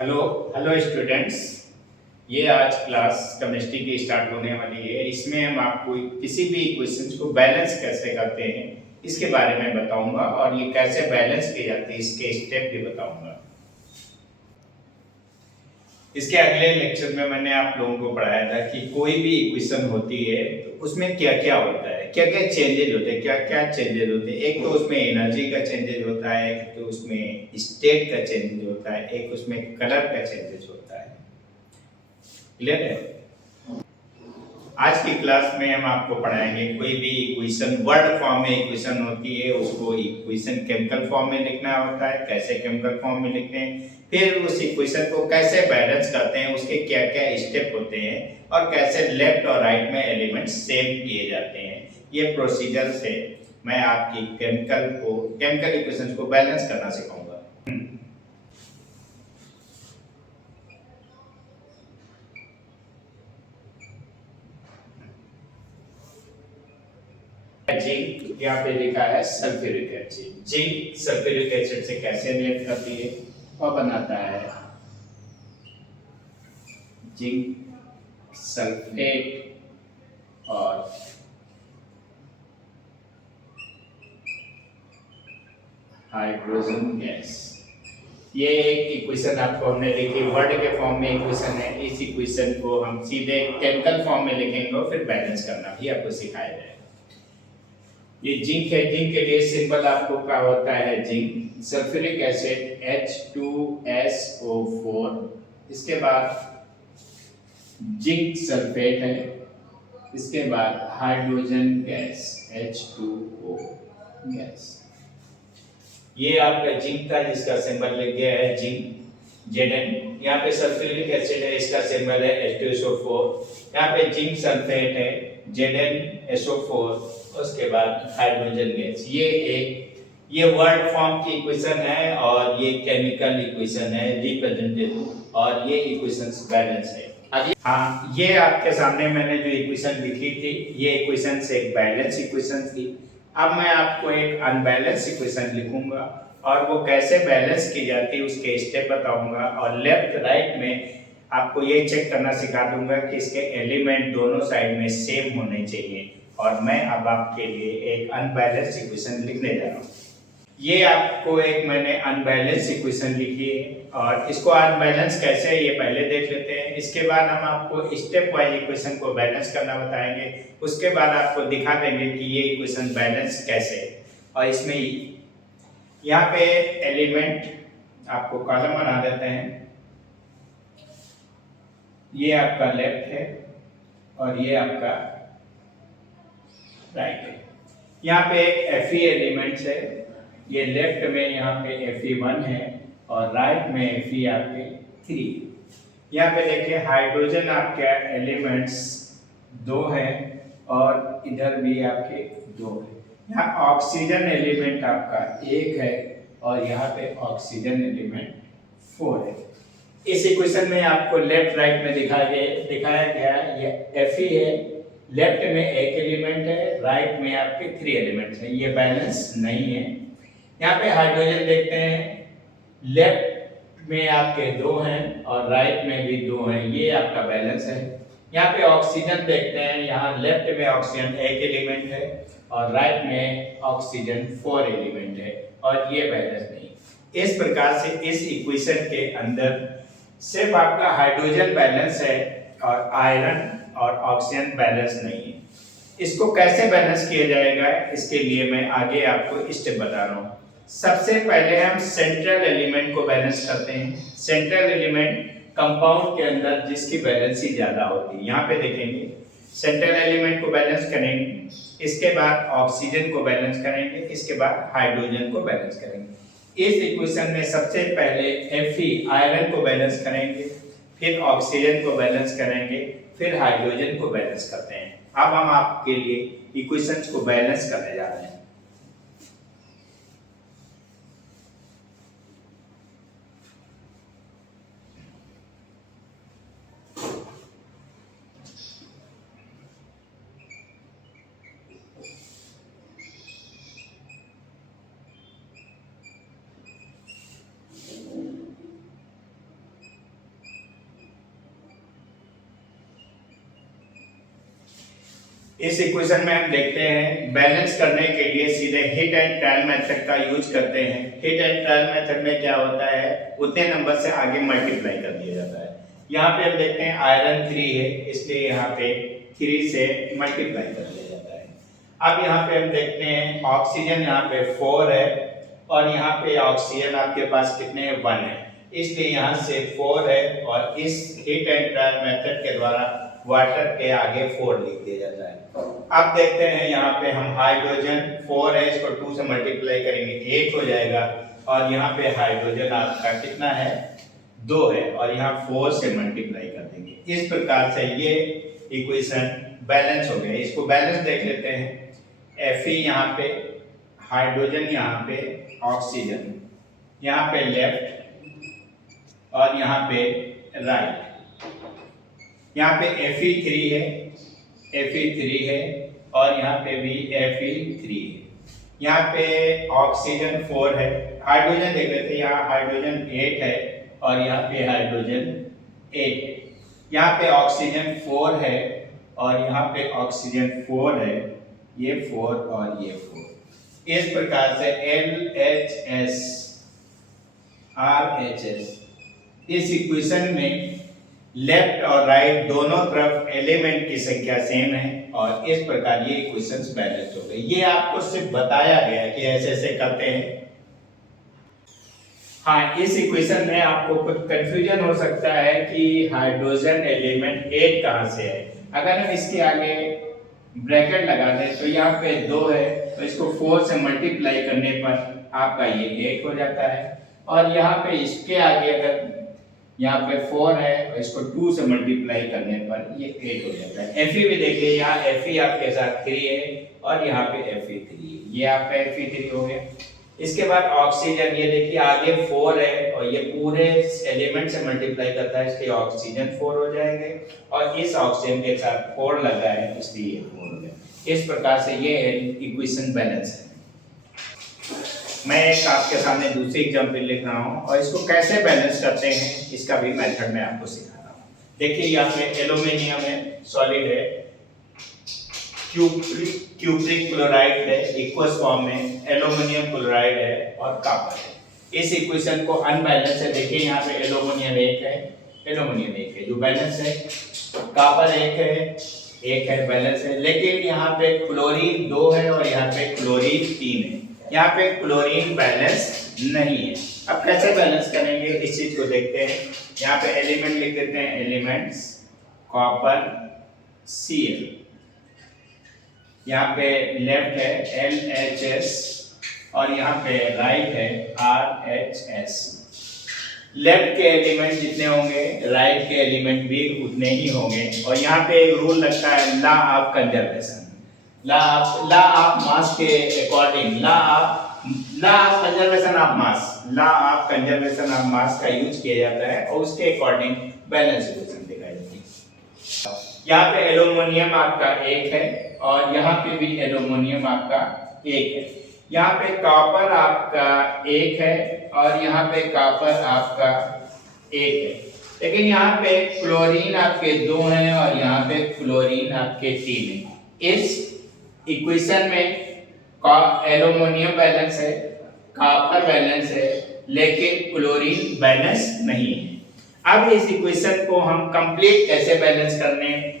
Hello hello students. ये आज class chemistry की स्टार्ट होने वाली है। इसमें हम आपको किसी भी इक्वेशंस को बैलेंस कैसे करते हैं इसके बारे में बताऊंगा और ये कैसे बैलेंस किए जाते हैं इसके स्टेप भी बताऊंगा। इसके अगले लेक्चर में मैंने आप लोगों को पढ़ाया था कि कोई भी इक्वेशन होती है तो उसमें क्या क्या होता है, क्या क्या चेंजेज होते हैं, क्या क्या चेंजेज होते हैं। एक तो उसमें एनर्जी का चेंजेज होता है, एक तो उसमें स्टेट का चेंजेज होता है, एक उसमें कलर का चेंजेज होता है। क्लियर है? आज की क्लास में हम आपको पढ़ाएंगे कोई भी इक्वेशन वर्ड फॉर्म में इक्वेशन होती है उसको इक्वेशन केमिकल फॉर्म में लिखना होता है, कैसे केमिकल फॉर्म में लिखते हैं, फिर उस इक्वेशन को कैसे बैलेंस करते हैं, उसके क्या क्या स्टेप होते हैं और कैसे लेफ्ट और राइट में एलिमेंट सेम किए जाते हैं। ये प्रोसीजर से मैं आपकी केमिकल इक्वेशन को बैलेंस करना सिखाऊंगा। जिंक यहाँ पे लिखा है sulphuric acid. Zinc sulphuric acid से कैसे रिएक्ट करती है और बनाता है जिंक सल्फेट और हाइड्रोजन गैस। ये एक इक्वेशन आपको हमने लिखी, वर्ड के फॉर्म में इक्वेशन है। इस इक्वेशन को हम सीधे केमिकल फॉर्म में लिखेंगे और फिर बैलेंस करना भी आपको सिखाया जाएगा। ये जिंक है, जिंक के लिए सिंबल आपको क्या होता है, जिंक सल्फ्यूरिक एसिड H2SO4, इसके बाद जिंक सल्फेट है, इसके बाद हाइड्रोजन गैस H2O गैस। ये आपका जिंक था जिसका सिंबल लिख गया है जिंक Zn। यहाँ पे सल्फ्यूरिक एसिड है, इसका सिंबल है H2SO4। यहाँ पे जिंक सल्फेट है ZnSO4, उसके बाद हाइड्रोजन गैस। ये वर्ड फॉर्म की इक्वेशन है और ये केमिकल इक्वेशन है रिप्रेजेंटेटिव, और ये इक्वेशंस बैलेंस है। हाँ, ये आपके सामने मैंने जो इक्वेशन लिखी थी ये इक्वेशन से एक बैलेंस इक्वेशन थी। अब मैं आपको एक अनबैलेंस इक्वेशन लिखूंगा और वो कैसे बैलेंस की जाती है उसके स्टेप बताऊंगा, और लेफ्ट राइट में आपको ये चेक करना सिखा दूंगा कि इसके एलिमेंट दोनों साइड में सेम होने चाहिए। और मैं अब आपके लिए एक अनबैलेंस इक्वेशन लिखने जा रहा हूँ। ये आपको एक मैंने अनबैलेंस इक्वेशन लिखी है और इसको अनबैलेंस कैसे है ये पहले देख लेते हैं। इसके बाद हम आपको स्टेप वाइज इक्वेशन को बैलेंस करना बताएंगे, उसके बाद आपको दिखा देंगे कि ये इक्वेशन बैलेंस कैसे है। और इसमें यहाँ पे एलिमेंट आपको कॉलम बना देते हैं। ये आपका लेफ्ट है और ये आपका राइट है। यहाँ पे एक Fe एलिमेंट्स है, ये लेफ्ट में यहाँ पे Fe1 है और राइट में Fe आपके 3। यहाँ पे देखिए हाइड्रोजन आपके एलिमेंट्स 2 हैं और इधर भी आपके 2 हैं। यहाँ ऑक्सीजन एलिमेंट आपका 1 है और यहाँ पे ऑक्सीजन एलिमेंट 4 है। इस इक्वेशन में आपको लेफ्ट राइट में दिखाया गया ये Fe है, लेफ्ट में एक एलिमेंट है, राइट में आपके 3 एलिमेंट्स हैं। ये बैलेंस नहीं है। यहाँ पे हाइड्रोजन देखते हैं, लेफ्ट में आपके 2 हैं और राइट में भी 2 हैं, ये आपका बैलेंस है। यहाँ पे ऑक्सीजन देखते हैं, यहाँ लेफ्ट में ऑक्सीजन एक एलिमेंट है और राइट में ऑक्सीजन 4 एलिमेंट है और ये बैलेंस नहीं। इस प्रकार से इस इक्वेशन के अंदर सिर्फ आपका हाइड्रोजन बैलेंस है और आयरन और ऑक्सीजन बैलेंस नहीं है। इसको कैसे बैलेंस किया जाएगा इसके लिए मैं आगे आपको स्टेप बता रहा हूँ। सबसे पहले हम सेंट्रल एलिमेंट को बैलेंस करते हैं। सेंट्रल एलिमेंट कंपाउंड के अंदर जिसकी बैलेंसी ज्यादा होती है, यहाँ पे देखेंगे सेंट्रल एलिमेंट को बैलेंस करेंगे, इसके बाद ऑक्सीजन को बैलेंस करेंगे, इसके बाद हाइड्रोजन को बैलेंस करेंगे। इस इक्वेशन में सबसे पहले Fe आयरन को बैलेंस करेंगे, फिर ऑक्सीजन को बैलेंस करेंगे, फिर हाइड्रोजन को बैलेंस करते हैं। अब हम आपके लिए इक्वेशंस को बैलेंस करने जा रहे हैं। इस इक्वेशन में हम देखते हैं बैलेंस करने के लिए सीधे हिट एंड ट्रायल मेथड का यूज करते हैं। हिट एंड ट्रायल मेथड में क्या होता है, उतने नंबर से आगे मल्टीप्लाई कर दिया जाता है। यहाँ पे हम देखते हैं आयरन 3 है, इसलिए यहाँ पे 3 से मल्टीप्लाई कर दिया जाता है। अब यहाँ पे हम देखते हैं ऑक्सीजन यहाँ पे 4 है और यहाँ पे ऑक्सीजन आपके पास कितने हैं, 1 है, इसलिए यहाँ से 4 है और इस हिट एंड ट्रायल मेथड के द्वारा वाटर के आगे 4 लिख दिया जाता है। अब देखते हैं यहाँ पे हम हाइड्रोजन 4 है, इसको 2 से मल्टीप्लाई करेंगे 8 हो जाएगा और यहाँ पे हाइड्रोजन आपका कितना है, 2 है और यहाँ 4 से मल्टीप्लाई कर देंगे। इस प्रकार से ये इक्वेशन बैलेंस हो गया। इसको बैलेंस देख लेते हैं। Fe यहाँ पे, हाइड्रोजन यहाँ पे, ऑक्सीजन यहाँ पे लेफ्ट और यहाँ पे राइट। यहाँ पे Fe3 है, Fe3 है और यहाँ पे भी Fe3 है। यहाँ पे ऑक्सीजन 4 है, हाइड्रोजन देख लेते हैं, यहाँ हाइड्रोजन 8 है और यहाँ पे हाइड्रोजन 8 है। यहाँ पे ऑक्सीजन 4 है और यहाँ पे ऑक्सीजन 4 है, ये 4 और ये 4। इस प्रकार से LHS RHS इस इक्वेशन में लेफ्ट और राइट दोनों तरफ एलिमेंट की संख्या सेम है और इस प्रकार ये इक्वेशंस बैलेंस हो गए। ये आपको सिर्फ बताया गया कि ऐसे ऐसे करते हैं। हाँ, इस इक्वेशन में आपको कुछ कंफ्यूजन हो सकता है कि हाइड्रोजन एलिमेंट 8 कहाँ से है। अगर हम इसके आगे ब्रैकेट लगा दें तो यहाँ पे 2 है तो इसको 4 से मल्टीप्लाई करने पर आपका ये 8 हो जाता है और यहाँ पे इसके आगे अगर यहाँ पे 4 है और इसको 2 से मल्टीप्लाई करने पर ये 8 हो जाता है। Fe भी देखिए, यहाँ Fe आपके साथ 3 है और यहाँ पे Fe3 है, ये आपका Fe3 हो गया। इसके बाद ऑक्सीजन, ये देखिए आगे 4 है और ये पूरे एलिमेंट से मल्टीप्लाई करता है, इसलिए ऑक्सीजन 4 हो जाएंगे और इस ऑक्सीजन के साथ 4 लगा है इसलिए ये 4 हो गया। इस प्रकार से ये इक्वेशन बैलेंस है। मैं एक आपके सामने दूसरी एग्जांपल लिख रहा हूँ और इसको कैसे बैलेंस करते हैं इसका भी मेथड मैं आपको सिखा रहा हूँ। देखिए यहाँ पे एल्यूमिनियम है, सॉलिड है, क्यूप्रिक क्लोराइड है, इक्वस फॉर्म में एल्यूमिनियम क्लोराइड है और कॉपर है। इस इक्वेशन को अनबैलेंस है। देखिए यहाँ पे एल्यूमिनियम 1 है, एल्यूमिनियम 1 है जो बैलेंस है, कॉपर 1 है बैलेंस है, लेकिन यहाँ पे क्लोरीन 2 है और यहाँ पे क्लोरीन 3 है। यहाँ पे क्लोरीन बैलेंस नहीं है। अब कैसे बैलेंस करेंगे इस चीज को देखते हैं। यहाँ पे एलिमेंट लिख देते हैं, एलिमेंट्स कॉपर Cl, यहाँ पे लेफ्ट है LHS और यहाँ पे राइट है RHS। लेफ्ट के एलिमेंट जितने होंगे राइट के एलिमेंट भी उतने ही होंगे और यहाँ पे एक रूल लगता है law of conservation, law of mass के according, law of conservation of mass का यूज किया जाता है और उसके अकॉर्डिंग बैलेंस इक्वेशन दिखाई जाती है। यहाँ पे एल्यूमिनियम आपका 1 है और यहाँ पे भी एल्यूमिनियम आपका 1 है। यहाँ पे कॉपर आपका 1 है और यहाँ पे कॉपर आपका 1 है, लेकिन यहाँ पे क्लोरीन आपके 2 हैं और यहाँ पे क्लोरीन आपके 3 है। इस इक्वेशन में एल्यूमिनियम बैलेंस है, कॉपर बैलेंस है, लेकिन क्लोरीन बैलेंस नहीं है। अब इस इक्वेशन को हम कंप्लीट कैसे बैलेंस करेंगे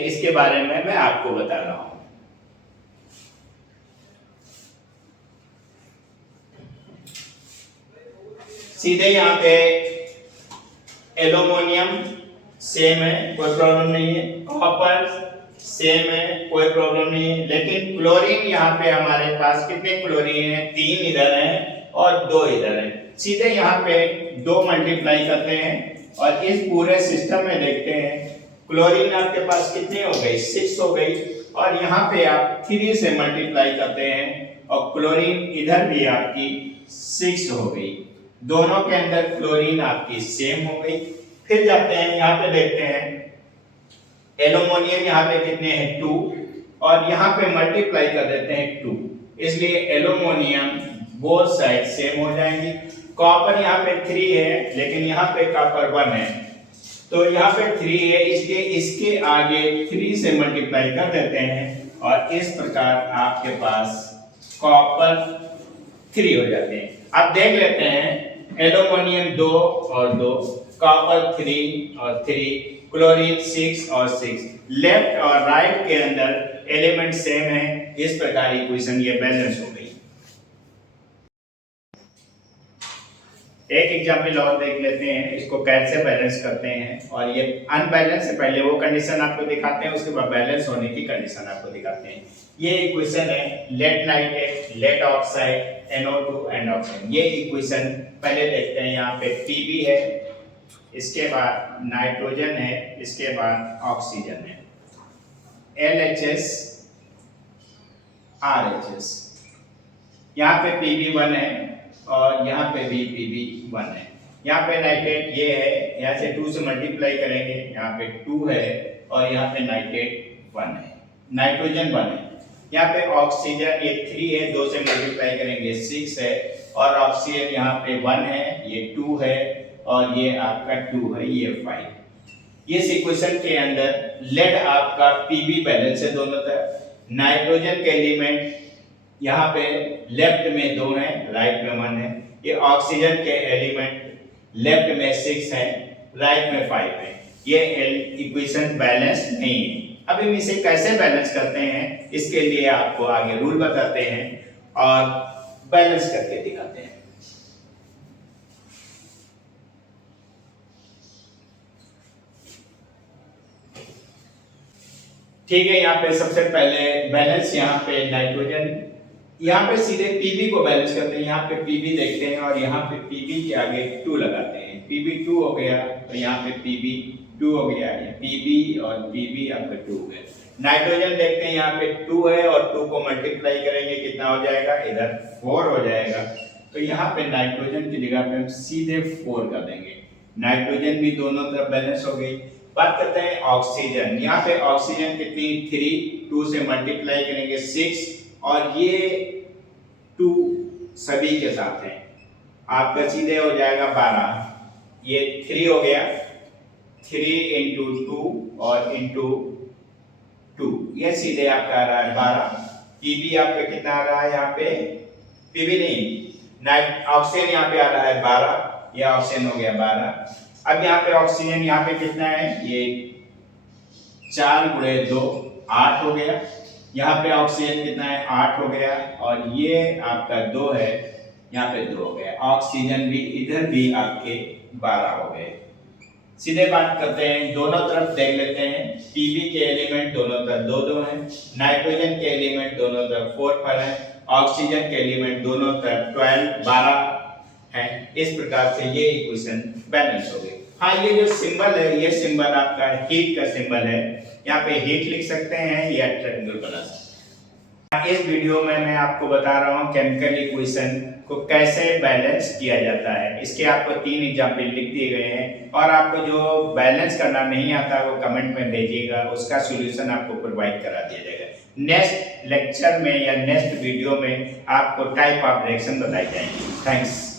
इसके बारे में मैं आपको बता रहा हूं। सीधे यहाँ पे एल्यूमिनियम सेम है, कोई प्रॉब्लम नहीं है, कॉपर सेम है, कोई प्रॉब्लम नहीं है, लेकिन क्लोरीन यहाँ पे हमारे पास कितने क्लोरीन है, 3 इधर हैं और 2 इधर हैं। सीधे यहाँ पे 2 मल्टीप्लाई करते हैं और इस पूरे सिस्टम में देखते हैं क्लोरीन आपके पास कितनी हो गई, 6 हो गई और यहाँ पे आप 3 से मल्टीप्लाई करते हैं और क्लोरीन इधर भी आपकी 6 हो गई। दोनों के अंदर क्लोरीन आपकी सेम हो गई। फिर जाते हैं यहाँ पे देखते हैं एल्यूमिनियम यहाँ पे कितने हैं, 2 और यहाँ पे मल्टीप्लाई कर देते हैं 2, इसलिए एल्यूमिनियम बोथ साइड सेम हो जाएंगी। कॉपर यहाँ पे 3 है लेकिन यहाँ पे कॉपर 1 है तो यहाँ पे 3 है, इसलिए इसके आगे 3 से मल्टीप्लाई कर देते हैं और इस प्रकार आपके पास कॉपर 3 हो जाते हैं। अब देख लेते हैं एल्युमिनियम 2 और 2, कॉपर 3 और 3, क्लोरीन 6 और 6। लेफ्ट और राइट के अंदर एलिमेंट सेम है, इस प्रकार इक्वेशन ये बैलेंस हो गई। एक एग्जाम्पल और देख लेते हैं, इसको कैसे बैलेंस करते हैं। और ये अनबैलेंस से पहले वो कंडीशन आपको दिखाते हैं, उसके बाद बैलेंस होने की कंडीशन आपको दिखाते हैं। ये इक्वेशन है lead nitrate, lead oxide, NO2 and oxygen. ये इक्वेशन पहले देखते हैं। यहाँ पे Pb है, इसके बाद नाइट्रोजन है, इसके बाद ऑक्सीजन है, LHS RHS। यहाँ पे Pb1 है और यहाँ पे भी Pb1 है। यहाँ पे नाइट्रेट ये है, यहाँ से 2 से मल्टीप्लाई करेंगे, यहाँ पे 2 है और यहाँ पे नाइट्रेट 1 है, नाइट्रोजन 1 है। यहाँ पे ऑक्सीजन ये 3 है, 2 से मल्टीप्लाई करेंगे 6 है और ऑक्सीजन यहाँ पे 1 है, ये 2 है और ये आपका 2 है, ये 5। इस इक्वेशन के अंदर लेड आपका Pb बैलेंस है दोनों तरफ। नाइट्रोजन के एलिमेंट यहाँ पे लेफ्ट में 2 है, राइट में 1 है। ये ऑक्सीजन के एलिमेंट लेफ्ट में 6 है, राइट में 5 है। ये इक्वेशन बैलेंस नहीं है। अब हम इसे कैसे बैलेंस करते हैं, इसके लिए आपको आगे रूल बताते हैं और बैलेंस करके दिखाते हैं। ठीक है, यहाँ पे सबसे पहले बैलेंस, यहाँ पे नाइट्रोजन, यहाँ पे सीधे Pb को बैलेंस करते हैं। यहाँ पे Pb देखते हैं और यहाँ पे Pb के आगे 2 लगाते हैं। Pb2 हो गया तो यहाँ पे Pb2 हो गया, Pb और Pb आपका 2 हो गया। नाइट्रोजन देखते हैं, यहाँ पे 2 है और 2 को मल्टीप्लाई करेंगे कितना हो जाएगा, इधर 4 हो जाएगा। तो यहाँ पे नाइट्रोजन की जगह पे हम सीधे 4 कर देंगे। नाइट्रोजन भी दोनों तरफ बैलेंस हो गई। बात करते हैं ऑक्सीजन। यहाँ पे ऑक्सीजन कितनी 3, 2 से मल्टीप्लाई करेंगे 6 और ये 2 सभी के साथ है, आपका सीधे हो जाएगा 12। ये 3 हो गया, 3 into 2 और into 2, ये सीधे आपका आ रहा है 12। Pb आपका कितना आ रहा है, यहाँ पे Pb नहीं, ऑक्सीजन यहाँ पे आ रहा है 12, ये ऑक्सीजन हो गया 12। अब यहाँ पे ऑक्सीजन यहाँ पे कितना है, ये 4 गुणे 2 8 हो गया। यहाँ पे ऑक्सीजन कितना है, 8 हो गया और ये आपका 2 है, यहाँ पे 2 हो गया। ऑक्सीजन भी इधर भी आपके 12 हो गए। सीधे बात करते हैं, दोनों तरफ देख लेते हैं। Pb के एलिमेंट दोनों तरफ 2-2 हैं, नाइट्रोजन के एलिमेंट दोनों तरफ 4-4 हैं, ऑक्सीजन के एलिमेंट दोनों तरफ 12-12 हैं। इस प्रकार से ये इक्वेशन बैलेंस हो गई। हाँ, ये जो सिंबल है, ये सिंबल आपका हीट का सिंबल है। यहाँ पे हीट लिख सकते हैं या ट्रायंगल बना सकते हैं। इस वीडियो में मैं आपको बता रहा हूँ केमिकल इक्वेशन को कैसे बैलेंस किया जाता है। इसके आपको 3 एग्जाम्पल लिख दिए गए हैं और आपको जो बैलेंस करना नहीं आता वो कमेंट में भेजिएगा, उसका सॉल्यूशन आपको प्रोवाइड करा दिया जाएगा। नेक्स्ट लेक्चर में या नेक्स्ट वीडियो में आपको टाइप ऑफ रिएक्शन बताई जाएंगी। थैंक्स।